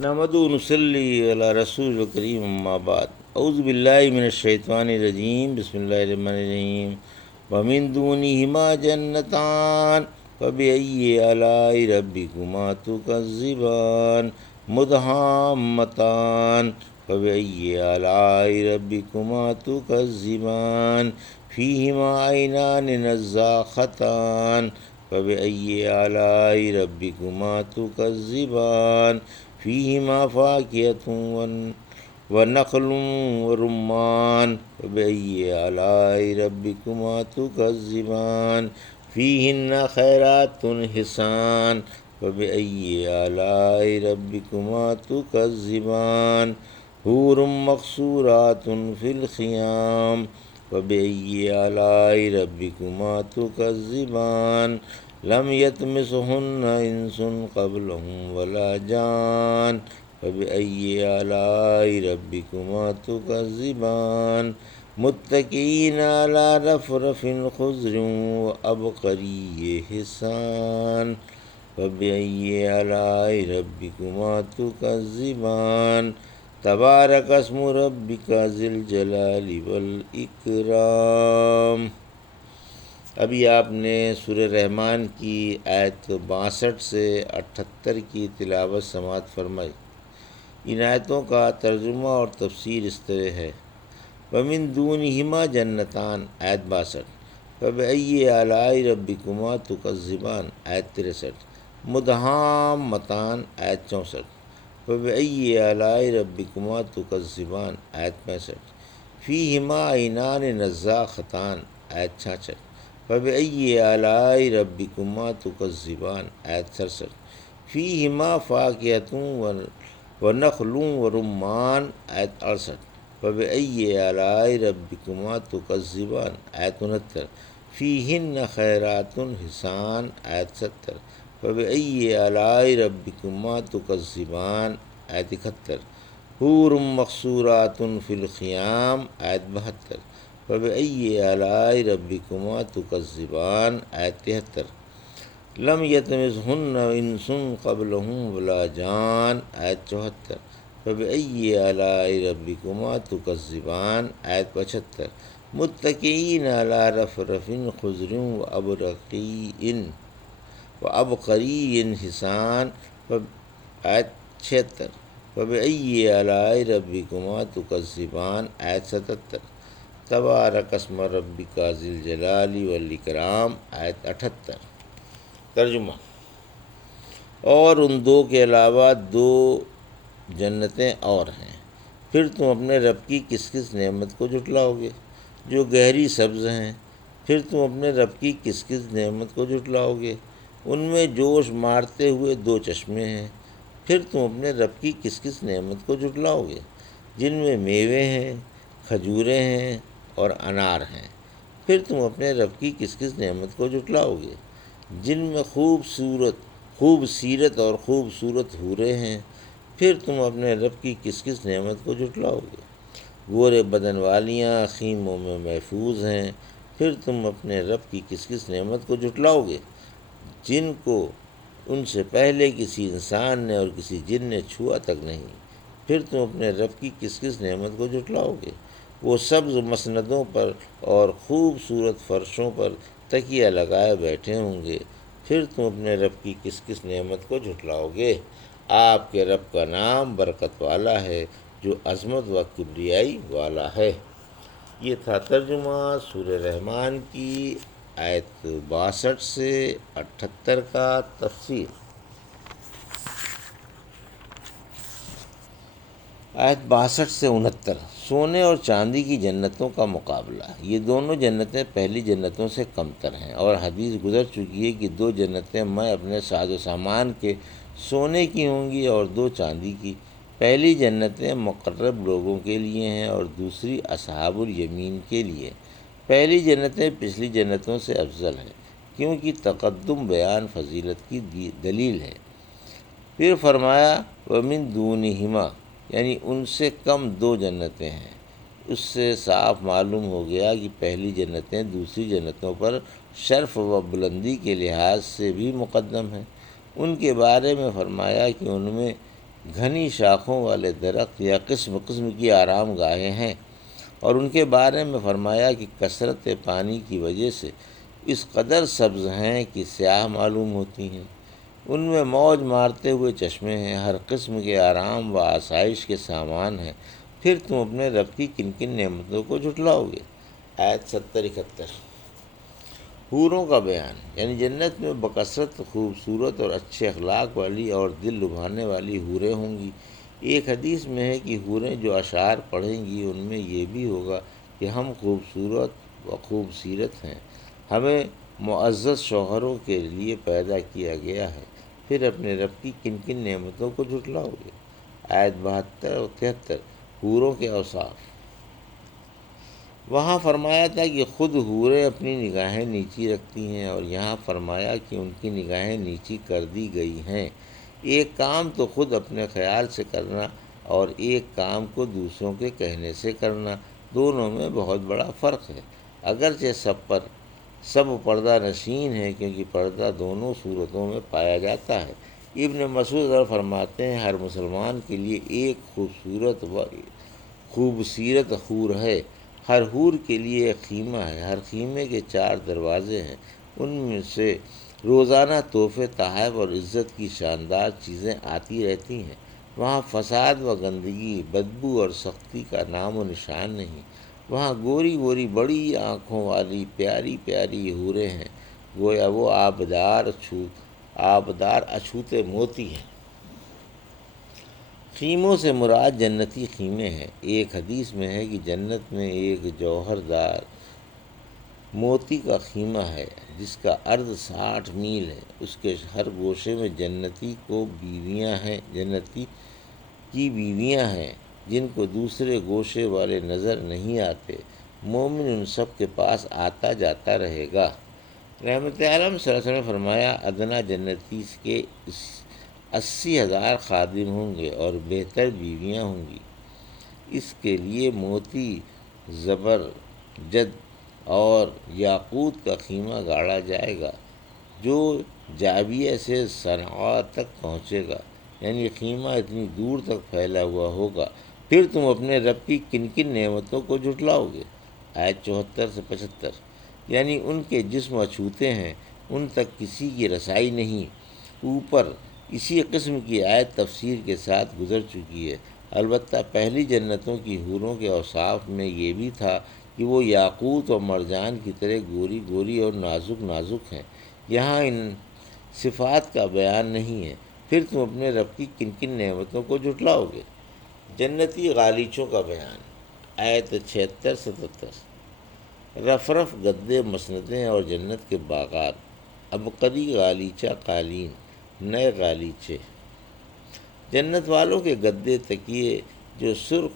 نحمد و نصلی علی رسول کریم اما بعد اعوذ باللہ من الشیطان الرجیم بسم اللہ الرحمن الرحیم ومن دونہما جنتان فبأی آلاء ربکما تکذبان مدہامتان فبأی آلاء ربکما تکذبان فیہما عینان نضاختان فبأی آلاء ربکما تکذبان فیہما فاکہۃ ونخل ورمان فبأی آلاء ربکما تکذبان فیہن خیرات حسان فبأی آلاء ربکما تکذبان حور مقصورات فی الخیام فبأی آلاء ربکما تکذبان لم یطمثہن انس قبلہم ولا جان فبأی آلاء ربکما تکذبان متکئین علی رفرف خضر وعبقری حسان فبأی آلاء ربکما تکذبان تبارک اسم ربک ذی الجلال والاکرام۔ ابھی آپ نے سورہ رحمان کی آیت 62 سے 78 کی تلاوت سماعت فرمائی۔ ان آیتوں کا ترجمہ اور تفسیر اس طرح ہے۔ وَمِن دُونِهِمَا جَنَّتَانِ آیت 62، فَبِأَيِّ آلَاءِ رَبِّكُمَا تُكَذِّبَانِ آیت 63، مُدْحَامَّتَانِ آیت 64، فَبِأَيِّ آلَاءِ رَبِّكُمَا تُكَذِّبَانِ آیت 65، فِيهِمَا عَيْنَانِ نَضَّاخَتَانِ آیت 66، فَبِأَيِّ آلَاءِ رَبِّكُمَا تُكَذِّبَانِ آیت 67، فِيهِمَا فَاكِهَةٌ وَنَخْلٌ وَرُمَّانٌ آیت 68، فَبِأَيِّ آلَاءِ رَبِّكُمَا تُكَذِّبَانِ آیت 69، فِيهِنَّ خَيْرَاتٌ حِسَان آیت 70، فَبِأَيِّ آلَاءِ رَبِّكُمَا تُكَذِّبَانِ آیت 71، حور مقصورات فی الخیام آیت 72، فَبِأَيِّ آلَاءِ رَبِّكُمَا تُكَذِّبَانِ آیت 73، لم یطمثہن انس قبلہم ولا جان آیت 74، فَبِأَيِّ آلَاءِ رَبِّكُمَا تُكَذِّبَانِ آیت 75، متکئین علی رفرف خضر وعبقری حسان آیت 76، فَبِأَيِّ آلَاءِ رَبِّكُمَا تُكَذِّبَانِ آیت 77، تبارک اسم ربک ذی الجلال والاکرام آیت 78۔ ترجمہ: اور ان دو کے علاوہ دو جنتیں اور ہیں، پھر تم اپنے رب کی کس کس نعمت کو جھٹلاؤ گے جو گہری سبز ہیں، پھر تم اپنے رب کی کس کس نعمت کو جھٹلاؤ گے، ان میں جوش مارتے ہوئے دو چشمے ہیں، پھر تم اپنے رب کی کس کس نعمت کو جھٹلاؤ گے جن میں میوے ہیں، کھجوریں ہیں اور انار ہیں، پھر تم اپنے رب کی کس کس نعمت کو جھٹلاؤ گے جن میں خوب سیرت اور خوبصورت حوریں ہیں، پھر تم اپنے رب کی کس کس نعمت کو جھٹلاؤ گے، گورے بدن والیاں خیموں میں محفوظ ہیں، پھر تم اپنے رب کی کس کس نعمت کو جھٹلاؤ گے جن کو ان سے پہلے کسی انسان نے اور کسی جن نے چھوا تک نہیں، پھر تم اپنے رب کی کس کس نعمت کو جھٹلاؤ گے، وہ سبز مسندوں پر اور خوبصورت فرشوں پر تکیہ لگائے بیٹھے ہوں گے، پھر تم اپنے رب کی کس کس نعمت کو جھٹلاؤ گے۔ آپ کے رب کا نام برکت والا ہے جو عظمت و کبریائی والا ہے۔ یہ تھا ترجمہ سورہ رحمان کی آیت 62 سے 78 کا تفسیر۔ آیت 62 سے 69، سونے اور چاندی کی جنتوں کا مقابلہ۔ یہ دونوں جنتیں پہلی جنتوں سے کمتر ہیں، اور حدیث گزر چکی ہے کہ دو جنتیں میں اپنے ساز و سامان کے سونے کی ہوں گی اور دو چاندی کی۔ پہلی جنتیں مقرب لوگوں کے لیے ہیں اور دوسری اصحاب الیمین کے لیے۔ پہلی جنتیں پچھلی جنتوں سے افضل ہیں کیونکہ تقدم بیان فضیلت کی دلیل ہے۔ پھر فرمایا وَمِن دُونِهِمَا، یعنی ان سے کم دو جنتیں ہیں۔ اس سے صاف معلوم ہو گیا کہ پہلی جنتیں دوسری جنتوں پر شرف و بلندی کے لحاظ سے بھی مقدم ہیں۔ ان کے بارے میں فرمایا کہ ان میں گھنی شاخوں والے درخت یا قسم قسم کی آرام گاہیں ہیں، اور ان کے بارے میں فرمایا کہ کثرت پانی کی وجہ سے اس قدر سبز ہیں کہ سیاہ معلوم ہوتی ہیں، ان میں موج مارتے ہوئے چشمے ہیں، ہر قسم کے آرام و آسائش کے سامان ہیں، پھر تم اپنے رب کی کن کن نعمتوں کو جھٹلاؤ گے؟ آیت 70-71۔ حوروں کا بیان، یعنی جنت میں بکثرت خوبصورت اور اچھے اخلاق والی اور دل لبھانے والی حوریں ہوں گی۔ ایک حدیث میں ہے کہ حوریں جو اشعار پڑھیں گی ان میں یہ بھی ہوگا کہ ہم خوبصورت و خوب سیرت ہیں، ہمیں معزز شوہروں کے لیے پیدا کیا گیا ہے، پھر اپنے رب کی کن کن نعمتوں کو جھٹلاؤ گے؟ آیت 72 اور 73۔ حوروں کے اوصاف، وہاں فرمایا تھا کہ خود حوریں اپنی نگاہیں نیچی رکھتی ہیں، اور یہاں فرمایا کہ ان کی نگاہیں نیچی کر دی گئی ہیں۔ ایک کام تو خود اپنے خیال سے کرنا اور ایک کام کو دوسروں کے کہنے سے کرنا، دونوں میں بہت بڑا فرق ہے، اگرچہ سب پردہ نشین ہے، کیونکہ پردہ دونوں صورتوں میں پایا جاتا ہے۔ ابن مسعود فرماتے ہیں ہر مسلمان کے لیے ایک خوبصورت و خوبصیرت حور ہے، ہر حور کے لیے ایک خیمہ ہے، ہر خیمے کے 4 دروازے ہیں، ان میں سے روزانہ تحفے تحائف اور عزت کی شاندار چیزیں آتی رہتی ہیں، وہاں فساد و گندگی، بدبو اور سختی کا نام و نشان نہیں، وہاں گوری گوری بڑی آنکھوں والی پیاری پیاری حوریں ہیں، گویا وہ آبدار اچھوتے موتی ہیں۔ خیموں سے مراد جنتی خیمے ہیں۔ ایک حدیث میں ہے کہ جنت میں ایک جوہردار موتی کا خیمہ ہے جس کا عرض 60 میل ہے، اس کے ہر گوشے میں جنتی کی بیویاں ہیں جن کو دوسرے گوشے والے نظر نہیں آتے، مومن ان سب کے پاس آتا جاتا رہے گا۔ رحمت عالم صلی اللہ علیہ وسلم نے فرمایا ادنا جنتی کے 80,000 خادم ہوں گے اور بہتر بیویاں ہوں گی، اس کے لیے موتی، زبرجد اور یاقوت کا خیمہ گاڑا جائے گا جو جابیہ سے صنعاء تک پہنچے گا، یعنی خیمہ اتنی دور تک پھیلا ہوا ہوگا، پھر تم اپنے رب کی کن کن نعمتوں کو جھٹلاؤ گے؟ آیت 74 سے 75۔ یعنی ان کے جسم اچھوتے ہیں، ان تک کسی کی رسائی نہیں۔ اوپر اسی قسم کی آیت تفسیر کے ساتھ گزر چکی ہے۔ البتہ پہلی جنتوں کی حوروں کے اوصاف میں یہ بھی تھا کہ وہ یاقوت اور مرجان کی طرح گوری گوری اور نازک نازک ہیں، یہاں ان صفات کا بیان نہیں ہے، پھر تم اپنے رب کی کن کن نعمتوں کو جھٹلاؤ گے؟ جنتی غالیچوں کا بیان، آیت 76-77۔ رف گدے مسندیں اور جنت کے باغات، عبقری غالیچہ قالین، نئے غالیچے، جنت والوں کے گدے تکیے جو سرخ،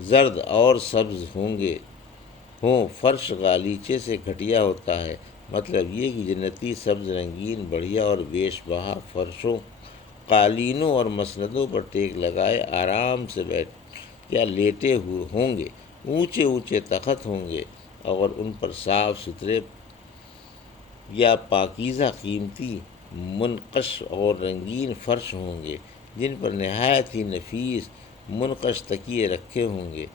زرد اور سبز ہوں، فرش غالیچے سے گھٹیا ہوتا ہے، مطلب یہ کہ جنتی سبز رنگین بڑھیا اور بیش بہا فرشوں، قالینوں اور مسندوں پر ٹیک لگائے آرام سے یا لیٹے ہوئے ہوں گے، اونچے اونچے تخت ہوں گے اور ان پر صاف ستھرے یا پاکیزہ قیمتی منقش اور رنگین فرش ہوں گے جن پر نہایت ہی نفیس منقش تکیے رکھے ہوں گے۔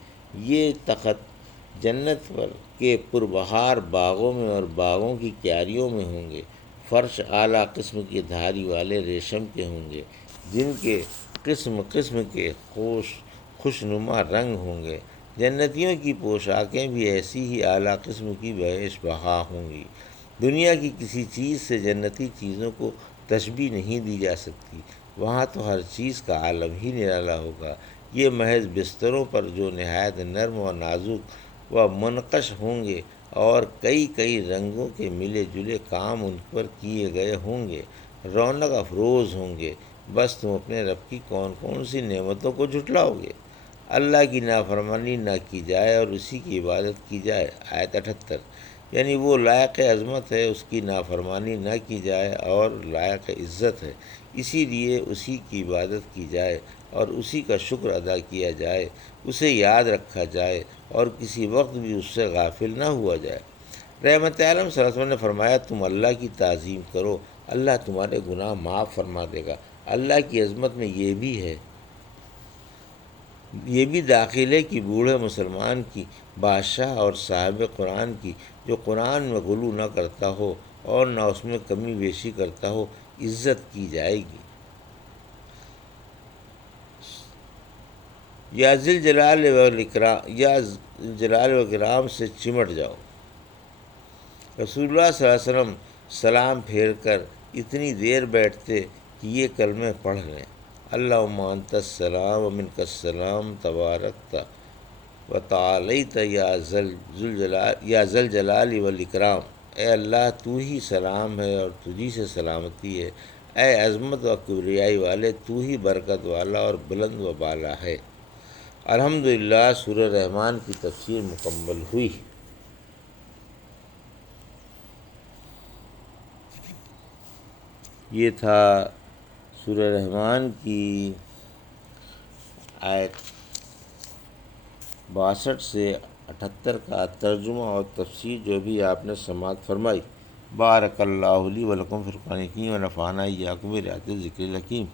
یہ تخت جنت کے پربہار باغوں میں اور باغوں کی کیاریوں میں ہوں گے۔ فرش اعلیٰ قسم کی دھاری والے ریشم کے ہوں گے جن کے قسم قسم کے خوشنما رنگ ہوں گے۔ جنتیوں کی پوشاکیں بھی ایسی ہی اعلیٰ قسم کی بیش بہا ہوں گی۔ دنیا کی کسی چیز سے جنتی چیزوں کو تشبیہ نہیں دی جا سکتی، وہاں تو ہر چیز کا عالم ہی نرالا ہوگا۔ یہ محض بستروں پر جو نہایت نرم و نازک و منقش ہوں گے اور کئی کئی رنگوں کے ملے جلے کام ان پر کیے گئے ہوں گے، رونق افروز ہوں گے۔ بس تم اپنے رب کی کون کون سی نعمتوں کو جھٹلاؤ گے؟ اللہ کی نافرمانی نہ کی جائے اور اسی کی عبادت کی جائے، آیت 78۔ یعنی وہ لائق عظمت ہے، اس کی نافرمانی نہ کی جائے، اور لائق عزت ہے، اسی لیے اسی کی عبادت کی جائے اور اسی کا شکر ادا کیا جائے، اسے یاد رکھا جائے اور کسی وقت بھی اس سے غافل نہ ہوا جائے۔ رحمت عالم صلی اللہ علیہ وسلم نے فرمایا تم اللہ کی تعظیم کرو، اللہ تمہارے گناہ معاف فرما دے گا۔ اللہ کی عظمت میں یہ بھی ہے، یہ بھی داخل ہے کہ بوڑھے مسلمان کی بادشاہ اور صاحب قرآن کی، جو قرآن میں غلو نہ کرتا ہو اور نہ اس میں کمی بیشی کرتا ہو، عزت کی جائے گی۔ یا ذل جلال والاکرام، یا جلال و اکرام سے چمٹ جاؤ۔ رسول اللہ صلی اللہ علیہ وسلم سلام پھیر کر اتنی دیر بیٹھتے کہ یہ کلمے پڑھ لیں: اللہم انت السلام ومنک السلام تبارکت و تعالیت یا ذل جلال والاکرام۔ اے اللہ، تو ہی سلام ہے اور تجھی سے سلامتی ہے، اے عظمت و کبریائی والے، تو ہی برکت والا اور بلند و بالا ہے۔ الحمدللہ، سورہ رحمان کی تفسیر مکمل ہوئی۔ یہ تھا سورہ رحمان کی آیت 62 سے 78 کا ترجمہ اور تفسیر جو بھی آپ نے سماعت فرمائی۔ بارک اللہ لی و لکم فی القرآن الحکیم و نفعنی ایاکم بآیات الذکر الحکیم۔